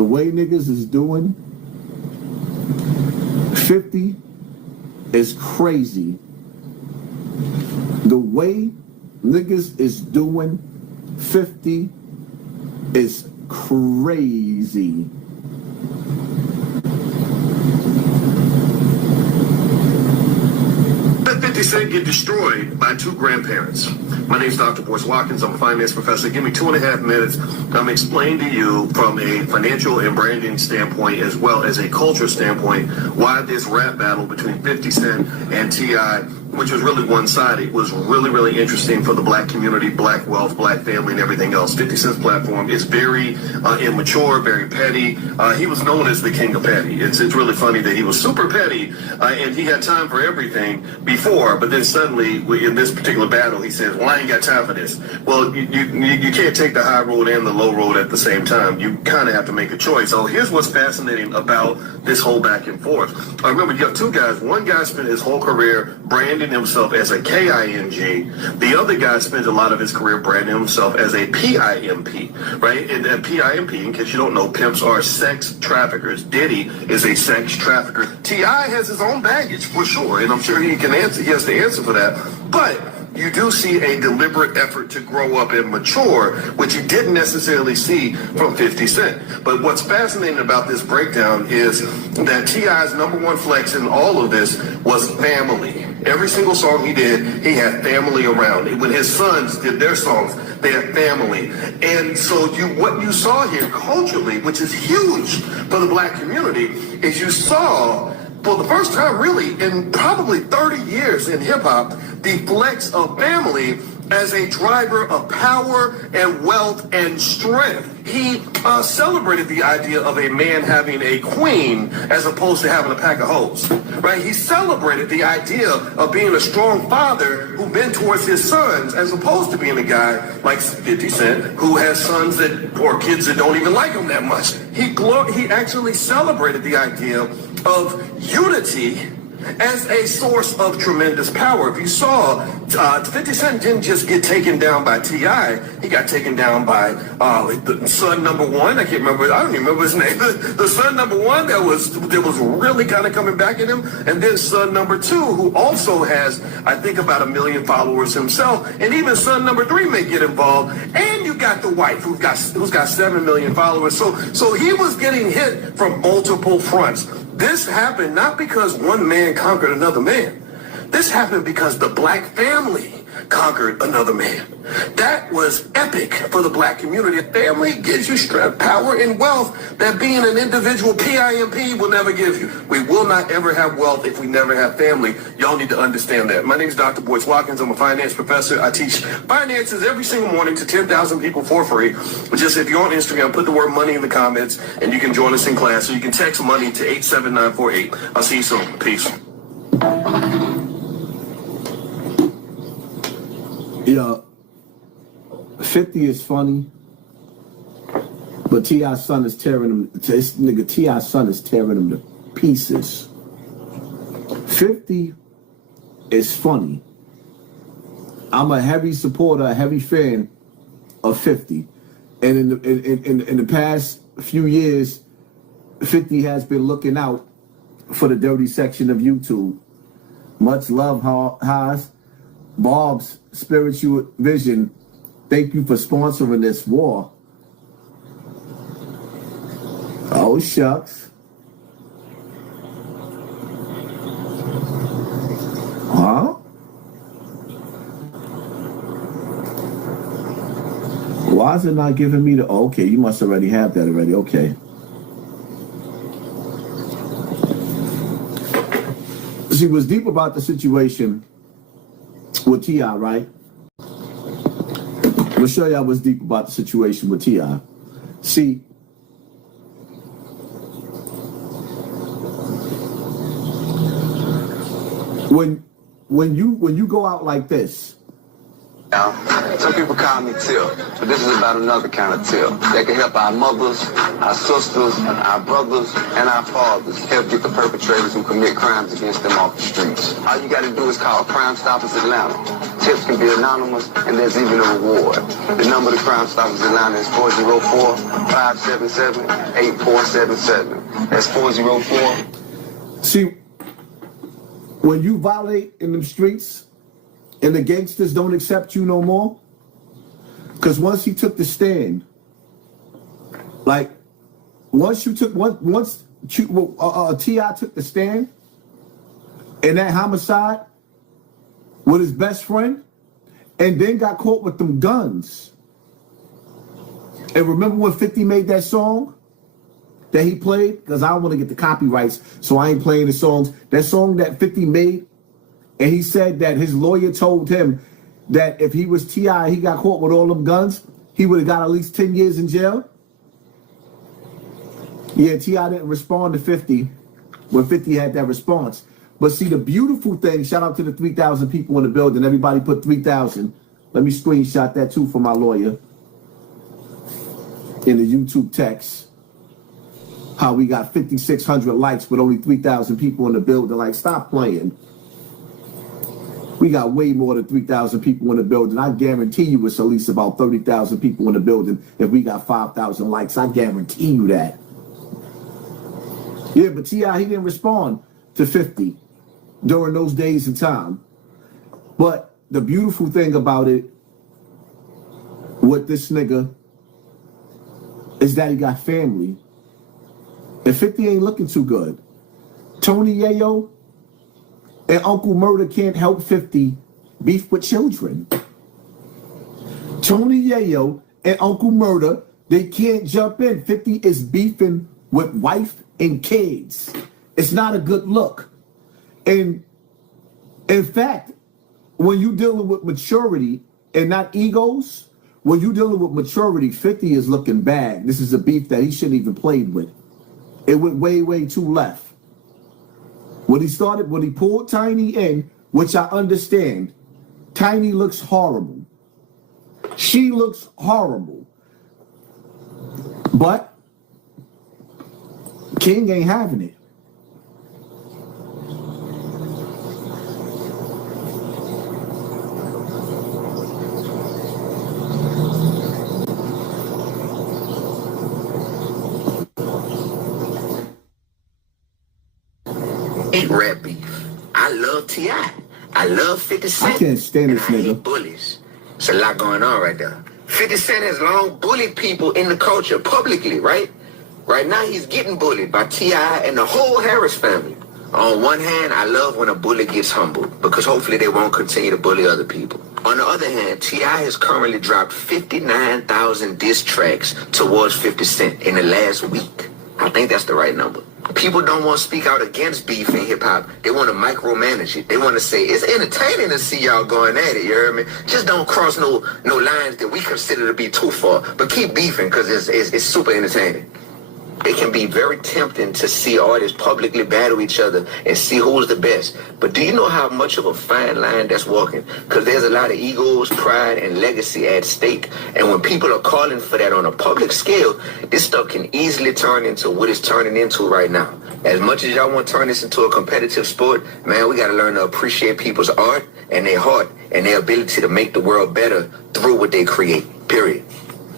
The way niggas is doing 50 is crazy. The way niggas is doing 50 is crazy. Let 50 Cent get destroyed by two grandparents. My name is Dr. Boyce Watkins. I'm a finance professor. Give me 2.5 minutes. I'm explain to you from a financial and branding standpoint as well as a culture standpoint why this rap battle between 50 Cent and T.I., which was really one-sided, was really interesting for the black community, black wealth, black family, and everything else. 50 Cent's platform is very immature, very petty. He was known as the king of petty. It's really funny that he was super petty, and he had time for everything before, but then suddenly, in this particular battle, he says, well, I ain't got time for this. Well, you can't take the high road and the low road at the same time. You kind of have to make a choice. So here's what's fascinating about this whole back and forth. Remember, you have two guys. One guy spent his whole career branding himself as a K-I-N-G. The other guy spends a lot of his career branding himself as a P-I-M-P, right? And P-I-M-P, in case you don't know, pimps are sex traffickers. Diddy is a sex trafficker. T.I. has his own baggage, for sure, and I'm sure he can answer. He has the answer for that. But you do see a deliberate effort to grow up and mature, which you didn't necessarily see from 50 Cent. But what's fascinating about this breakdown is that T.I.'s number one flex in all of this was family. Every single song he did, he had family around. When his sons did their songs, they had family. And so what you saw here culturally, which is huge for the black community, is you saw, for the first time really in probably 30 years in hip-hop, the flex of family as a driver of power and wealth and strength. He celebrated the idea of a man having a queen as opposed to having a pack of hoes, right? He celebrated the idea of being a strong father who mentors his sons as opposed to being a guy like 50 Cent who has sons or kids that don't even like him that much. He actually celebrated the idea of unity as a source of tremendous power. If you saw, 50 Cent didn't just get taken down by T.I., he got taken down by the son number one. I can't remember, I don't even remember his name. The son number one that was really kind of coming back at him, and then son number two, who also has, I think, about 1 million followers himself, and even son number three may get involved, and you got the wife who's got 7 million followers. So he was getting hit from multiple fronts. This happened not because one man conquered another man. This happened because the black family conquered another man. That was epic for the black community. Family gives you strength, power, and wealth that being an individual P-I-M-P will never give you. We will not ever have wealth if we never have family. Y'all need to understand that. My name is Dr. Boyce Watkins. I'm a finance professor. I teach finances every single morning to 10,000 people for free. Just if you're on Instagram, put the word money in the comments, and you can join us in class. So you can text money to 87948. I'll see you soon. Peace. Yeah, 50 is funny, but T.I.'s son is tearing him. This nigga T.I.'s son is tearing him to pieces. 50 is funny. I'm a heavy supporter, a heavy fan of 50, and in the past few years, 50 has been looking out for the dirty section of YouTube. Much love, Haas. Bob's Spiritual Vision, thank you for sponsoring this war. Oh, shucks. Huh? Why is it not giving me the... Okay, you must already have that already. Okay. See, what's deep about the situation with T.I., right? I'm gonna show y'all what's deep about the situation with T.I. See, when you go out like this, Some people call me Till, but this is about another kind of Till that can help our mothers, our sisters, our brothers, and our fathers help get the perpetrators who commit crimes against them off the streets. All you got to do is call Crime Stoppers Atlanta. Tips can be anonymous, and there's even a reward. The number to Crime Stoppers Atlanta is 404-577-8477. That's 404. See, when you violate in them streets, and the gangsters don't accept you no more, because once he took the stand, like once T.I. took the stand in that homicide with his best friend, and then got caught with them guns. And remember when 50 made that song that he played? Because I don't want to get the copyrights, so I ain't playing the songs. That song that 50 made. And he said that his lawyer told him that if he was T.I. he got caught with all them guns, he would have got at least 10 years in jail. Yeah, T.I. didn't respond to 50 when 50 had that response. But see, the beautiful thing, shout out to the 3,000 people in the building. Everybody put 3,000. Let me screenshot that too for my lawyer in the YouTube text. How we got 5,600 likes with only 3,000 people in the building. Like, stop playing. We got way more than 3,000 people in the building. I guarantee you it's at least about 30,000 people in the building if we got 5,000 likes. I guarantee you that. Yeah, but T.I., he didn't respond to 50 during those days of time. But the beautiful thing about it with this nigga is that he got family. And 50 ain't looking too good. Tony Yayo and Uncle Murder can't help 50 beef with children. Tony Yayo and Uncle Murder, they can't jump in. 50 is beefing with wife and kids. It's not a good look. And in fact, when you're dealing with maturity and not egos, when you're dealing with maturity, 50 is looking bad. This is a beef that he shouldn't even played with. It went way, way too left. When he pulled Tiny in, which I understand, Tiny looks horrible. She looks horrible. But King ain't having it. Rap beef. I love T.I. I love 50 Cent. I can't stand this and I nigga. hate bullies. It's a lot going on right there. 50 Cent has long bullied people in the culture publicly, right? Right now he's getting bullied by T.I. and the whole Harris family. On one hand, I love when a bully gets humbled because hopefully they won't continue to bully other people. On the other hand, T.I. has currently dropped 59,000 diss tracks towards 50 Cent in the last week. I think that's the right number. People don't want to speak out against beef in hip-hop. They want to micromanage it. They want to say, it's entertaining to see y'all going at it, you heard me? Just don't cross no lines that we consider to be too far. But keep beefing because it's super entertaining. It can be very tempting to see artists publicly battle each other and see who's the best. But do you know how much of a fine line that's walking? Because there's a lot of egos, pride, and legacy at stake. And when people are calling for that on a public scale, this stuff can easily turn into what it's turning into right now. As much as y'all want to turn this into a competitive sport, man, we got to learn to appreciate people's art and their heart and their ability to make the world better through what they create, period.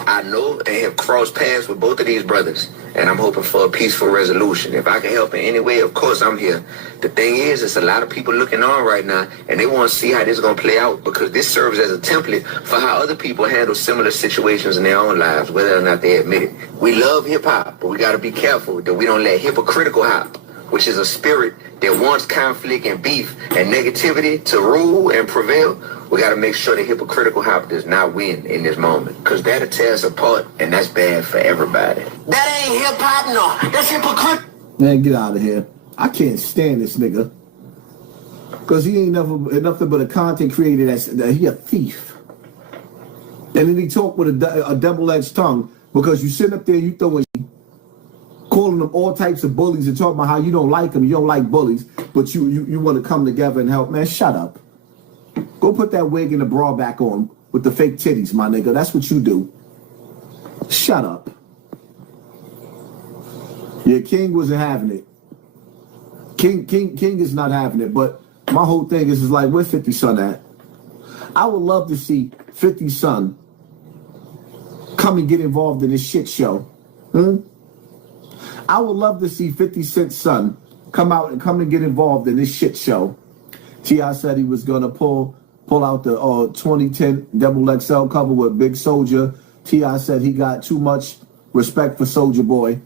I know and have crossed paths with both of these brothers, and I'm hoping for a peaceful resolution. If I can help in any way, of course I'm here. The thing is, it's a lot of people looking on right now, and they want to see how this is going to play out because this serves as a template for how other people handle similar situations in their own lives, whether or not they admit it. We love hip-hop, but we got to be careful that we don't let hypocritical hop, which is a spirit that wants conflict and beef and negativity to rule and prevail. We got to make sure the hypocritical hop does not win in this moment because that'll tear us apart, and that's bad for everybody. That ain't hip-hop, no. That's hypocritical. Man, get out of here. I can't stand this nigga. Because he ain't nothing but a content creator that he a thief. And then he talk with a double-edged tongue because you sit up there, you throwing calling them all types of bullies and talking about how you don't like them, you don't like bullies, but you want to come together and help. Man, shut up. Go put that wig and the bra back on with the fake titties, my nigga. That's what you do. Shut up. Yeah, King wasn't having it. King is not having it. But my whole thing is like, where 50 Son at? I would love to see 50 Son come and get involved in this shit show. I would love to see 50 Cent's son come and get involved in this shit show. T.I. said he was gonna pull out the 2010 Double XL cover with Big Soulja. T.I. said he got too much respect for Soulja Boy.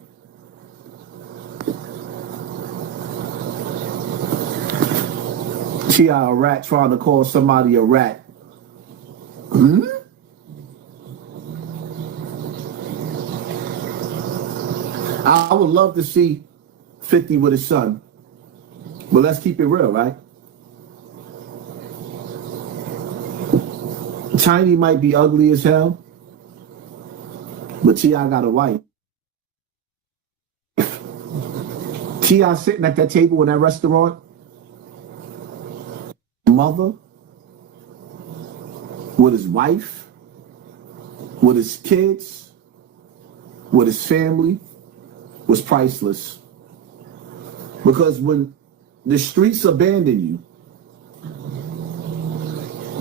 T.I. a rat trying to call somebody a rat. I would love to see 50 with his son. But let's keep it real, right? Tiny might be ugly as hell, but T.I. got a wife. T.I. sitting at that table in that restaurant, mother, with his wife, with his kids, with his family, was priceless. Because when the streets abandon you,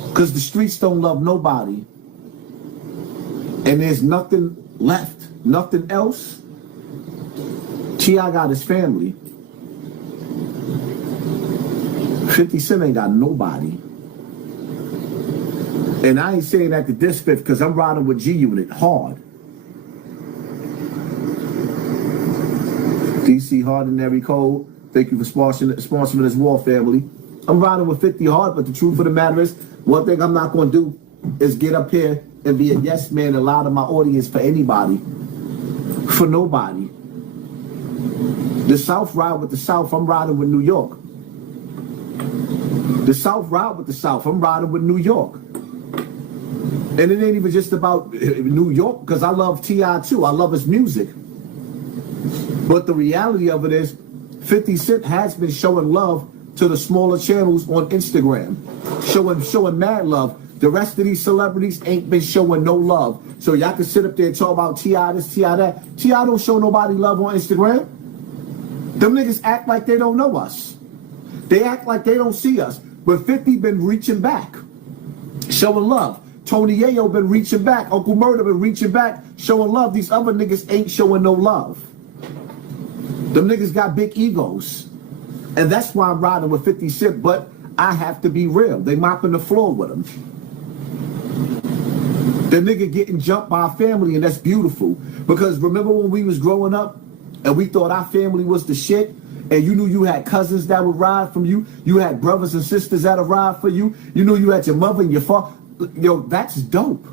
because the streets don't love nobody, and there's nothing left, nothing else, T.I. got his family. 50 Cent ain't got nobody. And I ain't saying that to diss Fifth, because I'm riding with G-Unit hard. DC Hardinary Code, thank you for sponsoring this war, family. I'm riding with 50 hard, but the truth of the matter is, one thing I'm not going to do is get up here and be a yes man and lie to my audience for anybody, for nobody. The South ride with the South, I'm riding with New York. The South ride with the South, I'm riding with New York. And it ain't even just about New York, because I love T.I. too. I love his music. But the reality of it is, 50 Cent has been showing love to the smaller channels on Instagram, showing mad love. The rest of these celebrities ain't been showing no love. So y'all can sit up there and talk about T.I. this, T.I. that. T.I. don't show nobody love on Instagram. Them niggas act like they don't know us. They act like they don't see us. But 50 been reaching back, showing love. Tony Yayo been reaching back. Uncle Murder been reaching back, showing love. These other niggas ain't showing no love. Them niggas got big egos. And that's why I'm riding with 50 Cent, but I have to be real. They mopping the floor with him. The nigga getting jumped by a family, and that's beautiful. Because remember when we was growing up and we thought our family was the shit, and you knew you had cousins that would ride from you, you had brothers and sisters that would ride for you, you knew you had your mother and your father. Yo, that's dope.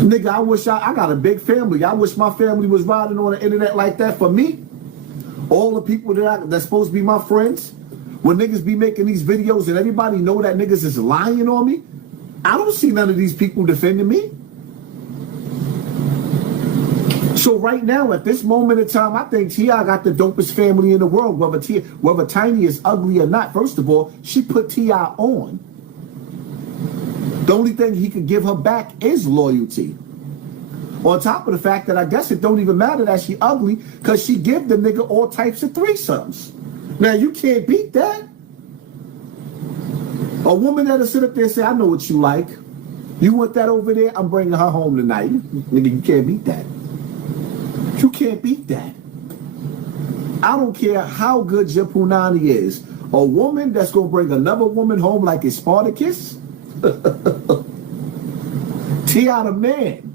Nigga, I wish I got a big family. I wish my family was riding on the internet like that for me. All the people that's supposed to be my friends, when niggas be making these videos and everybody know that niggas is lying on me, I don't see none of these people defending me. So right now, at this moment in time, I think T.I. got the dopest family in the world, whether Tiny is ugly or not. First of all, she put T.I. on. The only thing he could give her back is loyalty. On top of the fact that I guess it don't even matter that she ugly, because she give the nigga all types of threesomes. Now, you can't beat that. A woman that'll sit up there and say, I know what you like. You want that over there? I'm bringing her home tonight. Nigga, you can't beat that. You can't beat that. I don't care how good your punani is. A woman that's going to bring another woman home like it's Spartacus? T.I. the man.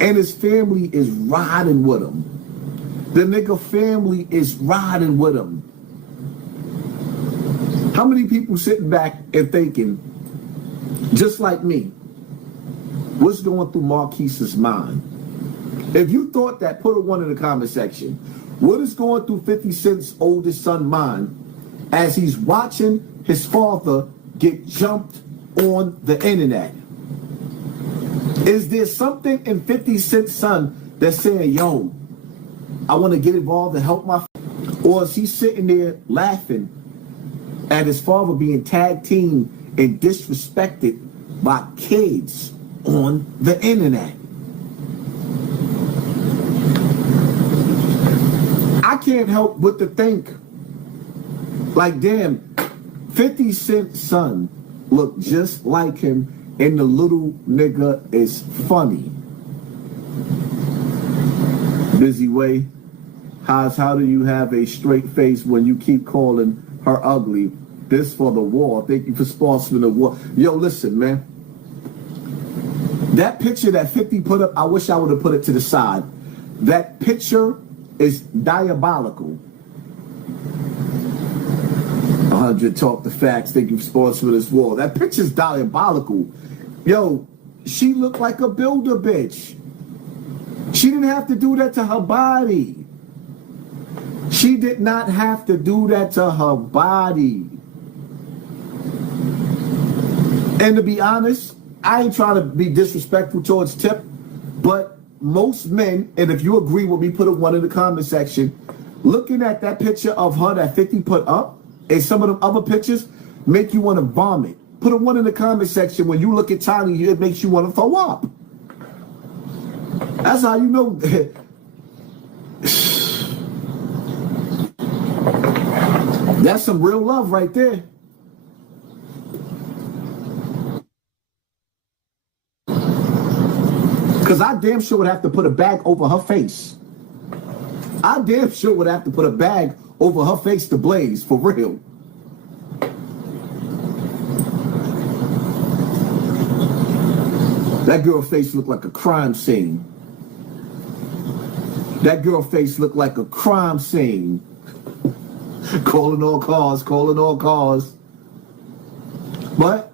And his family is riding with him. The nigga family is riding with him. How many people sitting back and thinking, just like me, what's going through Marquise's mind? If you thought that, put a 1 in the comment section. What is going through 50 Cent's oldest son's mind as he's watching his father get jumped on the internet? Is there something in 50 Cent's son that's saying, yo, I want to get involved and help my... Or is he sitting there laughing and his father being tag teamed and disrespected by kids on the internet. I can't help but to think, like, damn, 50 Cent's son looked just like him, and the little nigga is funny. Busy Way, how do you have a straight face when you keep calling her ugly? This for the war. Thank you for sponsoring the war. Yo, listen, man. That picture that 50 put up, I wish I would have put it to the side. That picture is diabolical. 100 talk the facts. Thank you for sponsoring this war. That picture's diabolical. Yo, she looked like a builder bitch. She didn't have to do that to her body. She did not have to do that to her body. And to be honest, I ain't trying to be disrespectful towards Tip, but most men, and if you agree with me, put a 1 in the comment section. Looking at that picture of her that 50 put up and some of the other pictures make you want to vomit. Put a 1 in the comment section. When you look at Tiny, it makes you want to throw up. That's how you know. That's some real love right there. Because I damn sure would have to put a bag over her face. I damn sure would have to put a bag over her face to blaze, for real. That girl face looked like a crime scene. That girl face looked like a crime scene. Calling all cars, calling all cars. But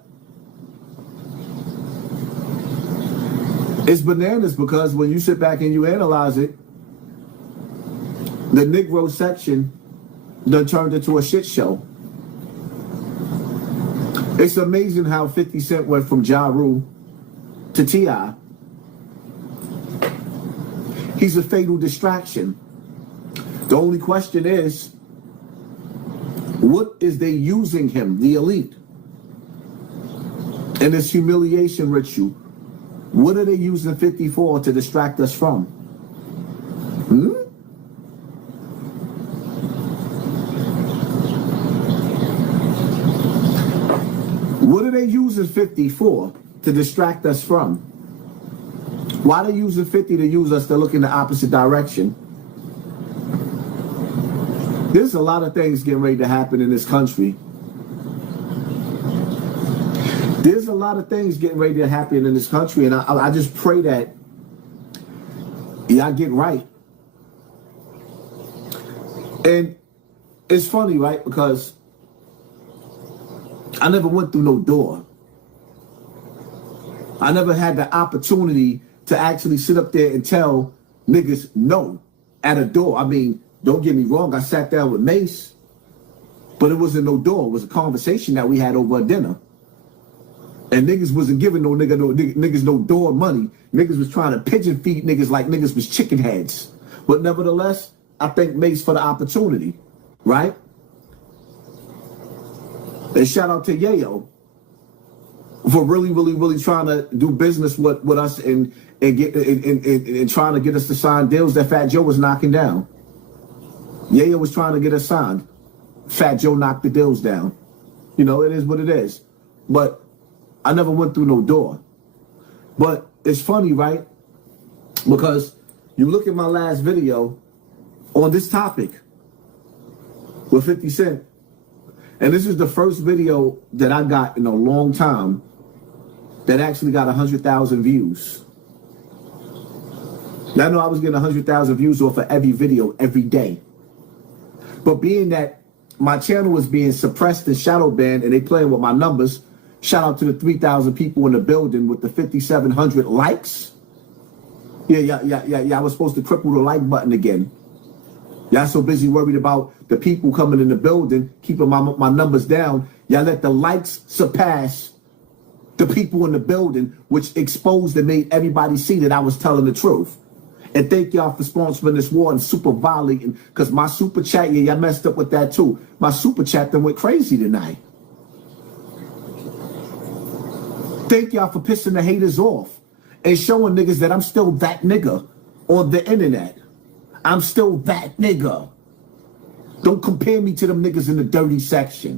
it's bananas, because when you sit back and you analyze it, the Negro section done turned into a shit show. It's amazing how 50 Cent went from Ja Rule to T.I. He's a fatal distraction. The only question is, what is they using him, the elite, in this humiliation ritual? What are they using 54 to distract us from? What are they using 54 to distract us from? Why are they using 50 to use us to look in the opposite direction? There's a lot of things getting ready to happen in this country. There's a lot of things getting ready to happen in this country, and I just pray that y'all get right. And it's funny, right? Because I never went through no door. I never had the opportunity to actually sit up there and tell niggas no at a door. I mean, don't get me wrong, I sat down with Mace, but it wasn't no door. It was a conversation that we had over a dinner. And niggas wasn't giving niggas no door money. Niggas was trying to pigeon feed niggas like niggas was chicken heads. But nevertheless, I thank Mace for the opportunity, right? And shout out to Yayo for really trying to do business with us and trying to get us to sign deals that Fat Joe was knocking down. Yayo was trying to get us signed. Fat Joe knocked the deals down. You know, it is what it is. But I never went through no door. But it's funny, right? Because you look at my last video on this topic with 50 Cent. And this is the first video that I got in a long time that actually got 100,000 views. Now, I know I was getting 100,000 views off of every video every day. But being that my channel was being suppressed and shadow banned and they playing with my numbers, shout out to the 3,000 people in the building with the 5,700 likes. Yeah, I was supposed to cripple the like button again. Y'all so busy worried about the people coming in the building, keeping my numbers down. Y'all let the likes surpass the people in the building, which exposed and made everybody see that I was telling the truth. And thank y'all for sponsoring this war and super violating. Because my super chat, yeah, y'all messed up with that too. My super chat then went crazy tonight. Thank y'all for pissing the haters off and showing niggas that I'm still that nigga on the internet. I'm still that nigga. Don't compare me to them niggas in the dirty section.